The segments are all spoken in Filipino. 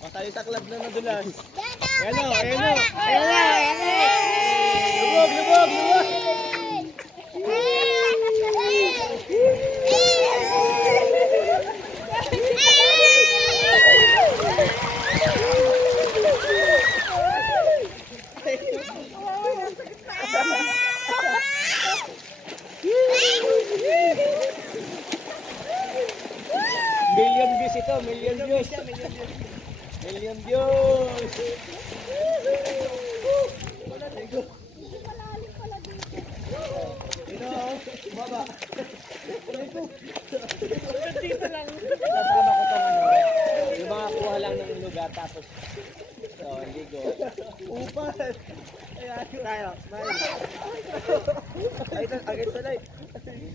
Masali sa club na nadulas. Hello, hello. Lubog, lubog, lubog. Million views ito, million views. Million views. Ito, baba. Dito lang. Kasama ko itong ano, yung mga kuha lang ng lugar tapos ligo. Upan. Ayan, tayo. Ay, agad sa light.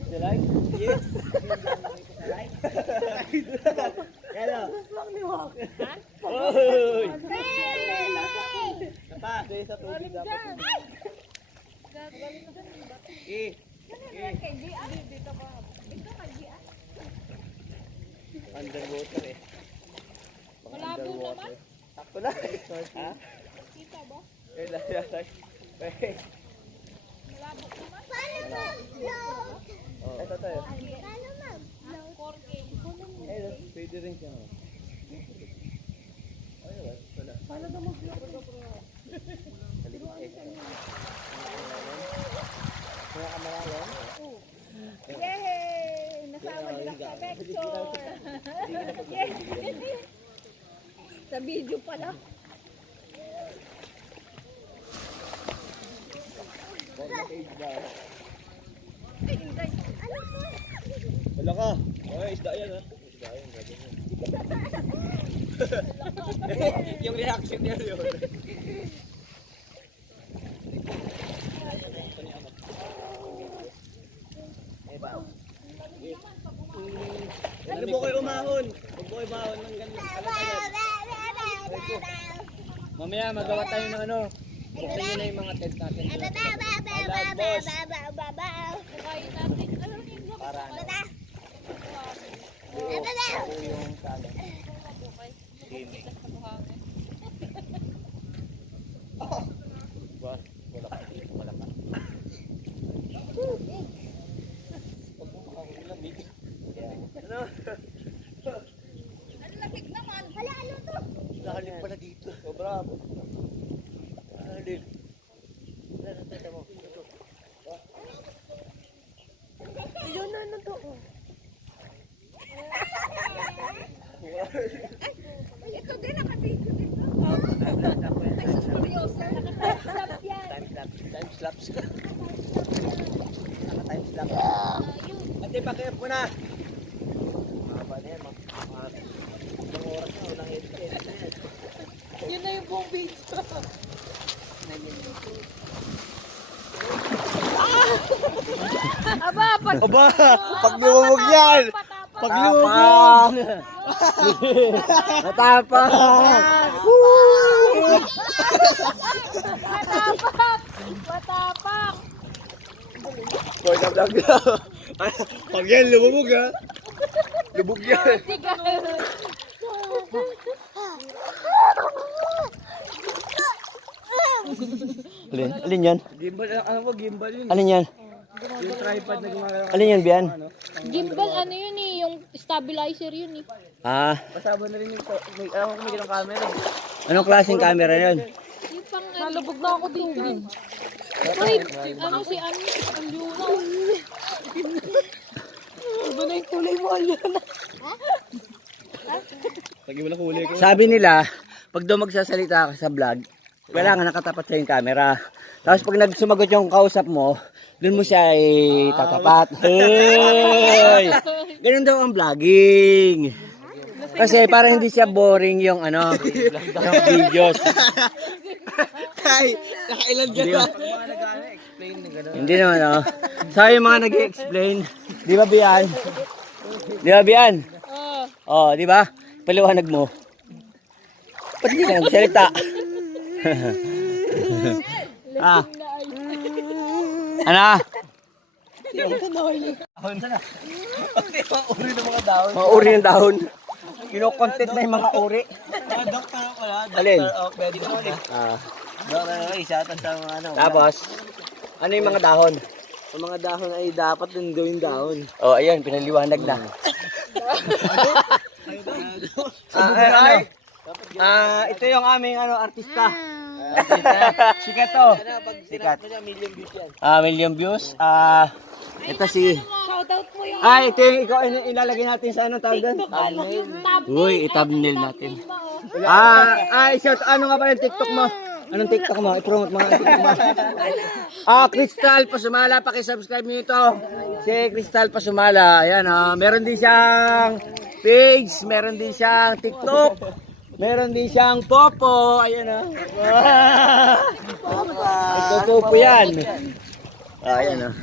Sa light? Yes. Sa light? Hello. Ha? Oy! Napa, sa tubig dapat. Dito ka. Underwater eh. Malabo naman. Takto na. Ha? Kita ba? Malabo naman. Ito tayo. Korke. Pwede rin siya. Wala. Paano na mag-vlog? Mga kamaralon? Yay! Nasama nila sa picture. Sa video pala. Wala ka. Okay, isda yan ha. Isda yan. Yung reaction niya yun. Ano po kayo umahon? Huwag po kayo umahon ng ganun. Mamaya magawa tayo ng ano. Buksan nyo na yung mga tent natin. Kukain natin. Alam niyo yung Para ano? Yung sana. Game. Wala ka. Wala ka. Ano? Ang lamig naman. Hala, ano to? Nakalit pala dito. Oh, bravo. Nakalit. Yun na, ano to? Ay, ito din, nakabito dito. Ay, sus, seryoso. Naka-time yan. Time slaps. Naka-time slaps. Ate, pakip mo na. Mahaba na yan. Ibang oras na, walang headset. Yun na yung buong video. Aba, Pag lumubog yan! Pag lumubog! Matapang! Matapak! Boy na vlog na. Pag yan, lumubog ha. Lubog yan. Alin yan? Gimbal, ano mo, gimbal yun. Alin yan? Yung tripod na gumagalaw. Alin yan, Bian? Gimbal, ano yun eh, yung stabilizer yun eh. Ah, Pasaba na rin yung, alam ko kumigil ng camera. anong klaseng camera yun? Yung pang, nalubog na ako dito. Uy, ano si Ano? Ang luna. Iba na yung kulay mo, Aluna. Lagi mo na huli ko. Sabi nila, pag daw magsasalita ka sa vlog, kailangan nakatapat sa yung camera. Tapos pag nagsumagot yung kausap mo, dun mo siya tatapat. Hey! Ganun daw ang vlogging. Kasi parang hindi siya boring yung ano, yung videos. Ay, nakailan ka na. Explain na gano'n. Hindi naman oh. So yung mga nag-i-explain, di ba Bian? Di ba Bian? Oh, di ba? Paliwanag mo. Ba't hindi ka nagsalita? Ah. Ano? Dahon sana. Okay, mga uri ng mga dahon. Mga uri ng dahon. kino-content na yung mga uri. Doctor ako pala. Alin? Medical. Ah, Doctor ako, isa sa mga ano. tapos, ano yung mga dahon? Ang mga dahon ay dapat din gawing dahon. Oh, ayan, pinaliwanag na. Ito yung aming artista. Sikat to. Sikat. Million views yan. Million views. Ito si... Shoutout mo yung Ito yung ikaw ilalagay natin sa tawag doon? Uy, i-thumbnail natin. Shout, ano nga ba yung TikTok mo? Anong TikTok mo? I-promote mo nga ang TikTok mo. Crystal Pasumala, paki-subscribe nito. Si Crystal Pasumala, ayan meron din siyang page, meron din siyang TikTok, meron din siyang Popo, ayan Popo yan. Ayan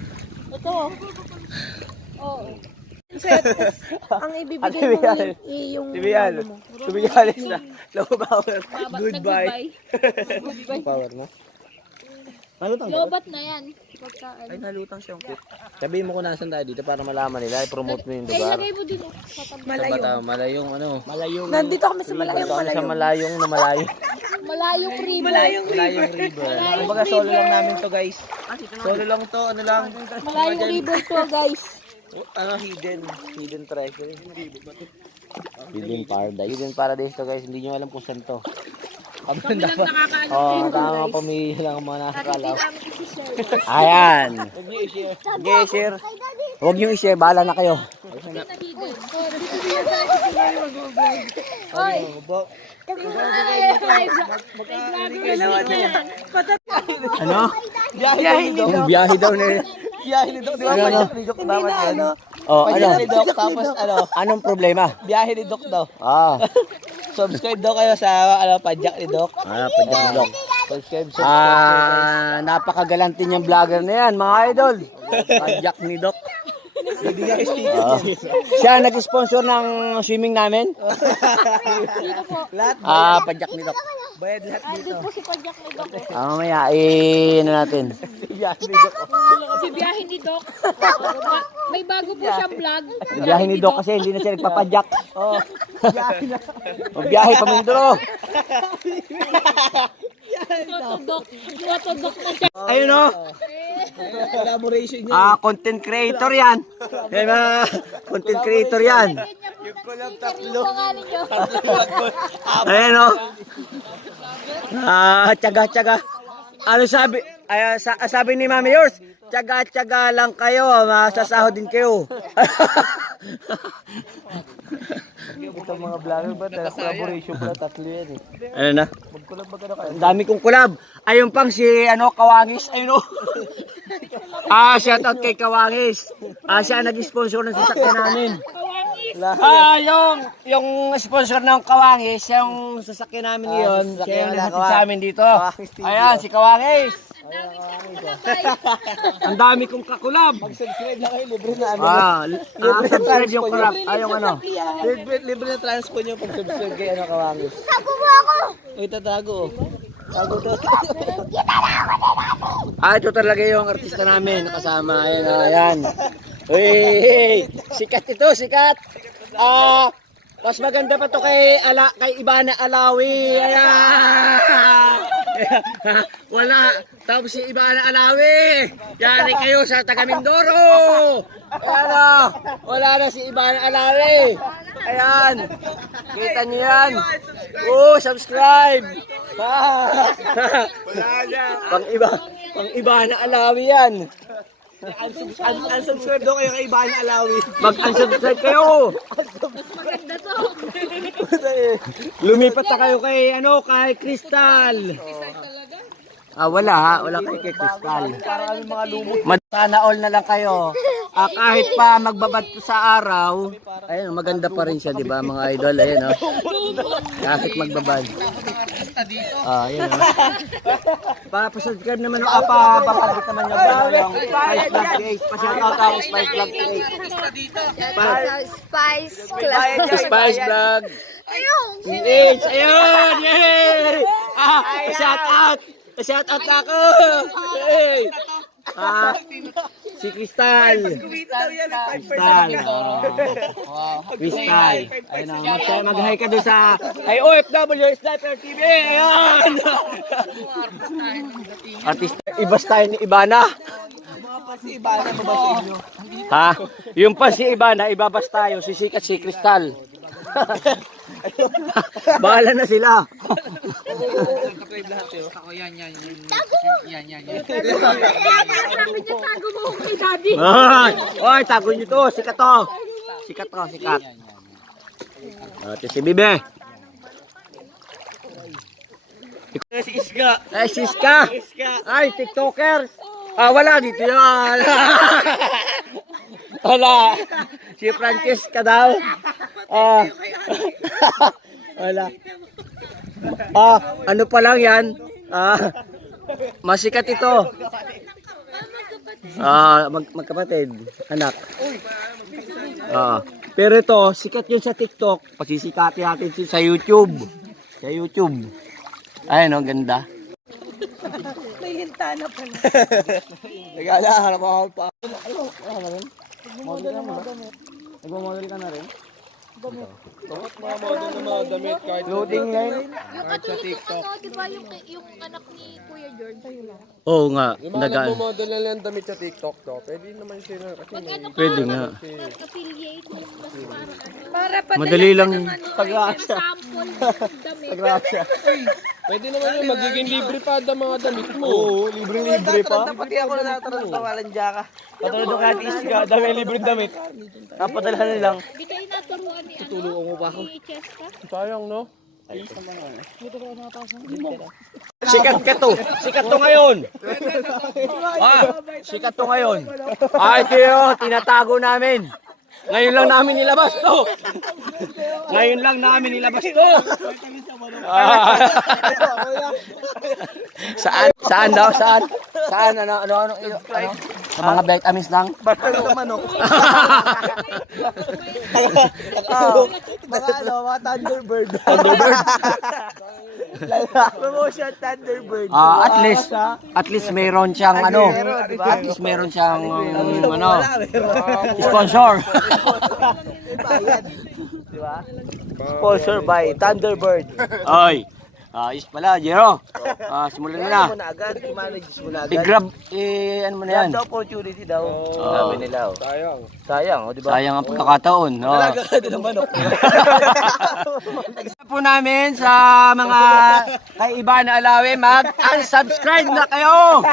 ito. Oh. Ang ibibigay mo yung Tibial. Tumigalis na. Low power. Goodbye. Power na. Nalutang ba? Lobat na yan. Pagkaan. Ay, nalutang siyang kit. Sabihin mo kung nasan tayo dito para malaman nila. I-promote mo yung lugar. Ilagay mo din. Malayong ano? Malayong. Nandito kami sa malayong. Dito kami sa malayong na malayo. Malayong river. Malayong river. Kumbaga solo lang namin to guys. Solo lang to, ano lang. Malayong river to guys. Hidden treasure. Hidden paradise. Hidden paradise to guys. Hindi nyo alam kung saan to. Kami lang nakakaalam. Oo, tama pamilya lang ang mga nakakalaw. Ayan. Huwag nyo i-share. Share. Huwag niyo i-share. Bahala na kayo. Oy. Ano? Biyahe ni Doc. Yung biyahe daw na Biyahe ni Doc. Di ba Ano? ni Doc dapat yan? Oh, Biyahe ano? ni Doc. Tapos ano? Anong problema? Biyahe ni Doc daw. Subscribe Subscribe daw kayo sa padyak ni Doc. Pagdadalok. Subscribe. Napakagalantin yung vlogger na yan, mga idol. Pajak ni Doc. Bibigyan kayo sticker. Siya nag-sponsor ng swimming namin. Dito po. Lahat. Pajak ni Doc. Bayad lahat dito. Dito po si Pajak ni Doc. Mamaya, natin. Biyahe ni Doc. Si biyahe ni Doc. May bago po siyang vlog. Biyahe ni Doc kasi hindi na siya nagpapajak. Biyahe na. Biyahe pa Mindoro. Tuwatodok na siya. Ayun o. Collaboration niya. Content creator yan. Yan mga content creator yan. Yung collab tatlo. Ayan o. Tsaga-tsaga. Ano sabi? Sabi ni Mami yours, tsaga-tsaga lang kayo. Masasahod din kayo. Ito mga vlogger ba? Collaboration pala tatlo yan eh. Ano na? Mag-collab ba kayo? Ang dami kong collab. Ayun pang si Kawangis. Ayun o. Shout out kay Kawangis. Siya nag-sponsor ng sasakyan namin. Yung sponsor ng Kawangis, yung sasakyan namin ngayon, siya yung nahatid sa amin dito. Ayan, si Kawangis. Ang dami kong kakulab. Mag-subscribe na kayo. Libre na ano. Subscribe yung collab. Yung ano. Libre na transpo nyo pag subscribe kayo ano Kawangis. Tago mo ako! Uy, tatago oh. Tago to. Ito talaga yung artista namin. Nakasama. Ayan. Uy, sikat ito, sikat. Mas maganda pa to kay Ibana Alawi. Ayan. Wala. Tapos si Ibana Alawi. Yari kayo sa taga Mindoro. Ayan wala na si Ibana Alawi. Ayan. Kita niyo yan. Subscribe. Pang Ibana Alawi yan. Unsubscribe daw kayo kay Ibana Alawi. Mag-unsubscribe kayo. Maganda to. Lumipat na kayo kay Crystal. Wala kay Crystal. Para kami mga lumot. Sana all na lang kayo. Kahit pa magbabad sa araw, ayun, maganda pa rin siya, di ba, mga idol? Ayun, kahit magbabad. Ayun, Pa-subscribe naman ng papagit naman yung Spice Vlog 8. Pa-shout out ako, Spice Vlog 8. Spice Club. Spice Vlog. Ayun. Ayun! Yay! Shout out! Shout out ako! Hey! Si Crystal. Crystal. Crystal. Ayun o. Mag-hi ka doon sa ay OFW Sniper TV. Ayun. Artista. Ibas tayo ni Ibana. Si Ibana ba sa inyo? Ha? Yung pa si Ibana, ibabas tayo. Sisikat si Crystal. Bahala na sila. Tago mo kay Daddy. Oy, tago nyo to. Sikat to. Sikat to, sikat. Ito si Bibe. Si Iska. Ay, si Iska. Ay, TikToker. Wala dito yan. Wala. Si Francesca daw. Wala. Ano pa lang yan? Masikat ito. Magkapatid. Anak. Pero ito, sikat yun sa TikTok. Pasisikati natin sa YouTube. Sa YouTube. Ayun, ang ganda. May hintana pala. Nagala, harap ako pa. Nagmamodel ka na rin? Bakit mga model na mga damit kahit Loading ngayon? Yung katulad ng ano, di ba yung anak ni Kuya George? Oo nga. yung mga nagmamodel na lang damit sa TikTok to, pwede naman sila kasi Pag ano ka, Pwede nga. affiliate mo mas para Madali lang. Pag-asa. Sample ng damit. pwede naman yung magiging libre pa ang mga damit mo. Oo, libre-libre pa. Pati ako na tawalan dyan ka. Patulad ng kati Iska, dami libreng damit. Napadalhan na lang. Di kayo naturuan ni ano? Tutulungan mo pa ako. Ni Cheska? Sayang no? Sikat ka to. Sikat to ngayon. Sikat to ngayon. Tiyo, tinatago namin. Ngayon lang namin nilabas to. Ngayon lang namin nilabas to. Saan? Saan daw? Saan? Saan? Ano? Sa mga vitamins lang? Bakal sa manok. Mga Thunderbird. Thunderbird? Promotion Thunderbird. At least meron siyang ano. At least meron siyang sponsor. Diba? Sponsor by Thunderbird. Ay. Ayos pala, Jero. Simulan mo na. Mo na agad, i-manage mo na agad. I-grab, ano mo na yan? Grab the opportunity daw. Sabi nila. Sayang. Sayang, di ba? Sayang ang pagkakataon. Talaga ka din ng manok. Gusto po namin sa mga kay iba na alawi, mag-unsubscribe na kayo!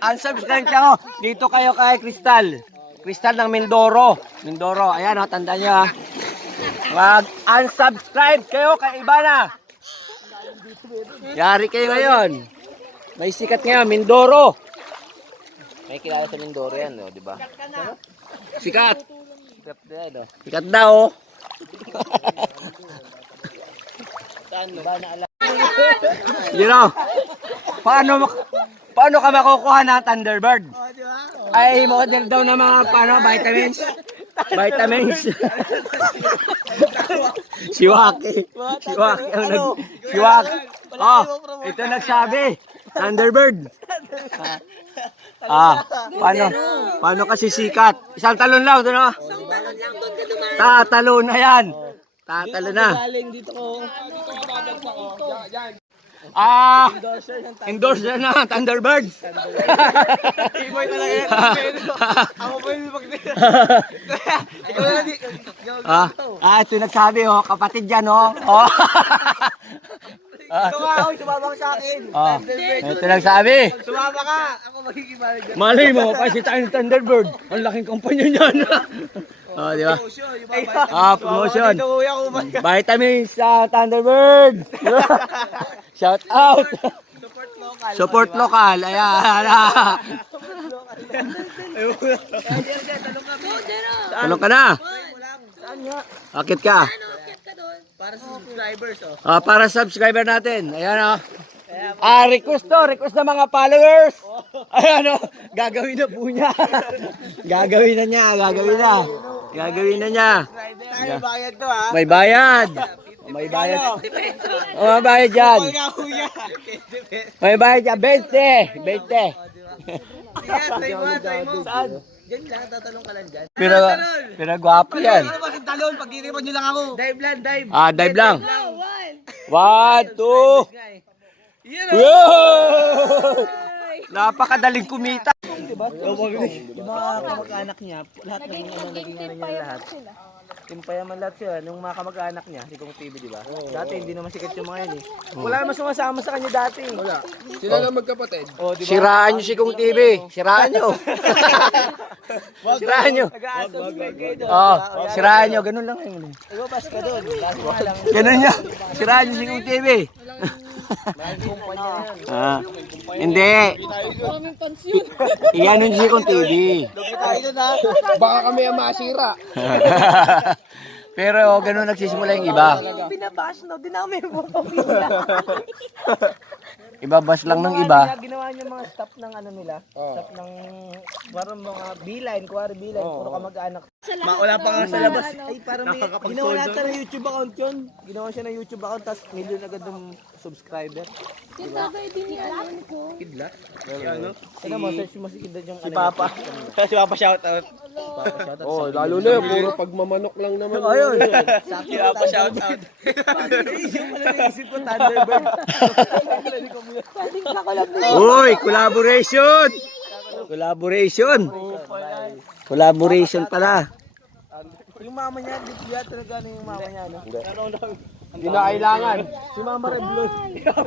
Unsubscribe kayo. Dito kayo kay Crystal. Crystal ng Mindoro. Mindoro. Ayan, tandaan nyo. Mag-unsubscribe kayo kay iba na. Yari kayo ngayon. May sikat ngayon, Mindoro. May kilala sa Mindoro yan, di ba? Sikat. Sikat na yan, Sikat daw. Saan ba na alam? Paano ka makukuha ng Thunderbird? Ay, model daw ng mga vitamins. Vitamins. Si Waki. Ito nagsabi. Thunderbird. Paano kasi sikat? Isang talon lang, doon na. Isang balon lang doon ka dumaan. Tatalon na yan. Tatalon na. Galing dito ko. Endorser na, Thunderbird. Iboy talaga yan. Ako po yung ikaw na di. Ito nagsabi, kapatid yan, Ito nga ako, sumabang sa akin. Ito nagsabi. Sumama ka. Ako magkikibalik dyan. Malay mo, kasi tayo ng Thunderbird. Ang laking kumpanya niyan. Di ba? Promotion. Ito kuya ko ba? Vitamins sa Thunderbird. Shout out. Support local. Ayan. Tanong ka na. Akit ka. Para sa subscribers, Para sa subscriber natin. Ayan request ng mga followers. Ayan gagawin na po niya. Gagawin na niya. Tayo bayad to May bayad. May bayad. May bayad dyan. Kuya. May bayad dyan. 20. Try mo. Saan? Diyan lang, tatalong ka lang dyan. Pero gwapo yan. Ano bakit talon? Pag-iripon nyo lang ako. Dive lang, dive. Ah, dive lang. One. 1, 2. Wow! Napakadaling kumita. Diba? Yung mga kamag-anak niya, lahat naging ano niya lahat. Yung payaman lahat siya, nung mga kamag-anak niya, si Kong TV, di ba? Dati hindi naman sikat yung mga yan eh. Wala naman sumasama sa kanya dati. Wala. Sila lang magkapatid. Oh, di ba? Siraan nyo si Kong TV. Siraan nyo. Siraan nyo. Nag-subscribe kayo doon. Oh, siraan nyo. Ganun lang yun. Ibabas ka doon. Last mo lang. Ganun nyo. Siraan nyo si Kong TV. Maraming kumpanya yan. Ah, hindi. Maraming consume. Iyan nyo si Kong TV. Lugi tayo doon ha. Baka kami ang masira. Pero ganun nagsisimula yung iba. Binabash no, di namin mapapila. Ibabas lang ng iba. Ginawa niya mga stop ng ano nila. Stop ng parang mga beeline, kuwari beeline, puro kamag-anak. Wala pa nga sa labas. Ay, parang may ginawa natin ng YouTube account yun. Ginawa siya ng YouTube account, tapos million agad ng subscriber. Yung bagay din yan ko. Kidlat? Ano? Ano mo, search mo si Kidlat yung si Papa. Si Papa shoutout. Papa shoutout. Oh, lalo na yun, puro pagmamanok lang naman. Ayun. Si Papa shoutout. Yung pala naisip ko, Thunderbird. Pwedeng kakulab na. Uy, collaboration! Collaboration! Collaboration pala. Yung mama niya, di ba talaga ano yung mama niya, no? Hindi na kailangan. Si Mama Reblon. Alam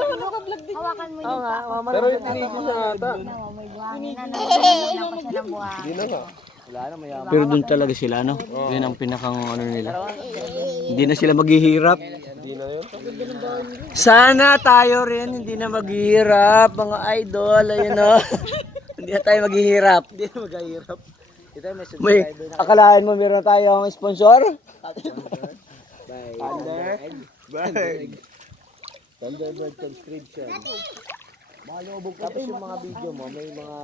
mo, naka-vlog din. Hawakan mo Oo yung nga, Mama Pero Reblon. yung tinigil na ata. may buhangin na nalagyan pa siya ng buhangin. Hindi na nga. Wala na, mayaman. Pero doon talaga sila, no? Yun ang pinakang ano nila. Hindi na sila maghihirap. Hindi na yun. Sana tayo rin hindi na maghihirap, mga idol. Ayun, no? Hindi na tayo maghihirap. Hindi na maghahirap. Ito may May, subscriber na. akalaan mo meron tayong sponsor? Thunderbird subscription. Tapos yung mga video mo, may mga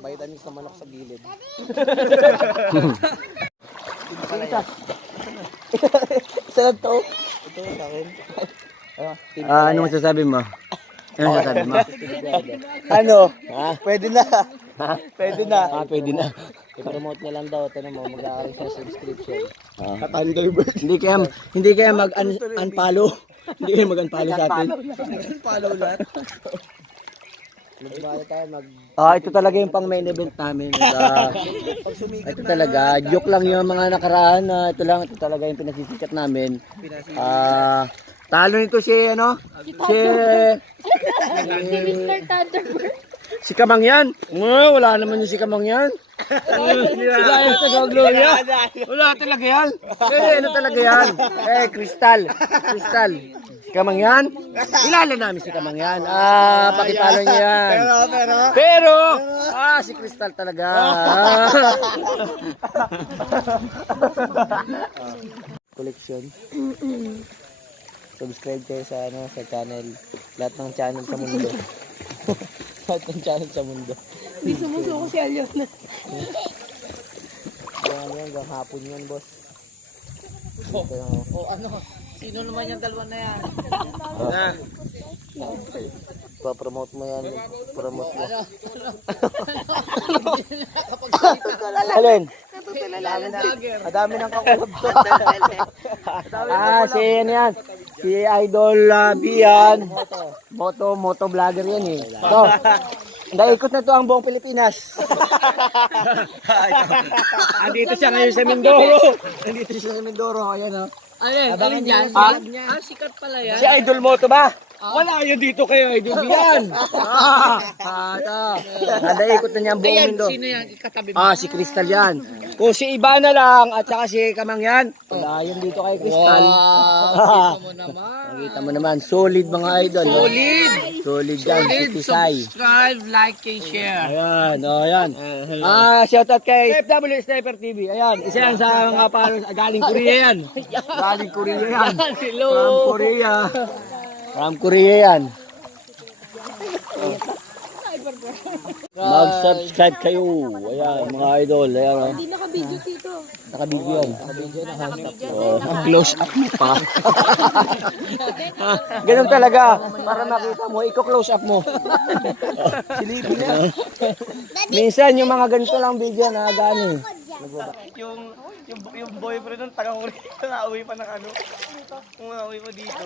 vitamins na manok sa gilid. Isa lang to. Ito sa akin. Ano masasabi mo? Ano masasabi mo? Ano? Pwede na. Pwede na. Pwede na. I-promote niya lang daw. Ito mo, magkakaroon siya subscription. Thunderbird. Hindi kaya mag-unfollow. Hindi kaya mag-unfollow sa atin. Follow lahat. Magbahala tayo, Ito talaga yung pang main event namin. Ito talaga, joke lang yung mga nakaraan. Ito talaga yung pinasisikat namin. Talo nito si ano? Mr. Thunderbird. Si Kamangyan. Wala naman yung si Kamangyan. Wala sa Gloria. Wala talaga yan. Ano talaga yan? Crystal. Si Kamangyan. Kilala namin si Kamangyan. Pakitalo niya yan. Pero, si Crystal talaga. collection. Subscribe kayo sa sa channel. Lahat ng channel sa mundo. Lahat ng channel sa mundo. Hindi sumusuko si Aliona. Yan hanggang hapon yan, boss. Sino naman yung dalawa na yan? Pa-promote mo yan. Promote mo. Alin? Madami ng kakulab to. Si ano yan? Si Idol Bian. Moto vlogger yan eh. Ito. Naikot na to ang buong Pilipinas. Andito siya ngayon sa Mindoro. Andito siya sa Mindoro. Ayan o. Abangan dyan. Sikat pala yan. Si Idol Moto ba? Wala yun dito kayo, Idol Bian. Ito. Naikot na niya ang buong Mindoro. Sino yan? Ikatabi mo. Si Crystal yan. Kung si Ibana lang at saka si Kamangyan, wala yun dito kay Crystal. Kita mo naman. Nakita mo naman, solid mga idol. Solid yan, si Tisay. Subscribe, like, and share. Ayan, ayan. Shoutout kay FW Sniper TV. Ayan, isa yan sa mga palos. Galing Korea yan. Galing Korea yan. Hello. From Korea. From Korea yan. Mag-subscribe kayo. Ayan, mga idol. Ayan, oh. Hindi naka-video dito. Nakabidyo yan. Oh, close up mo pa. Ganun talaga. Para makita mo, i-close up mo. Silipin na. Minsan yung mga ganito lang video na gano'n. Yung boyfriend ng taga-uri, nauwi pa ng ano. Nauwi pa dito.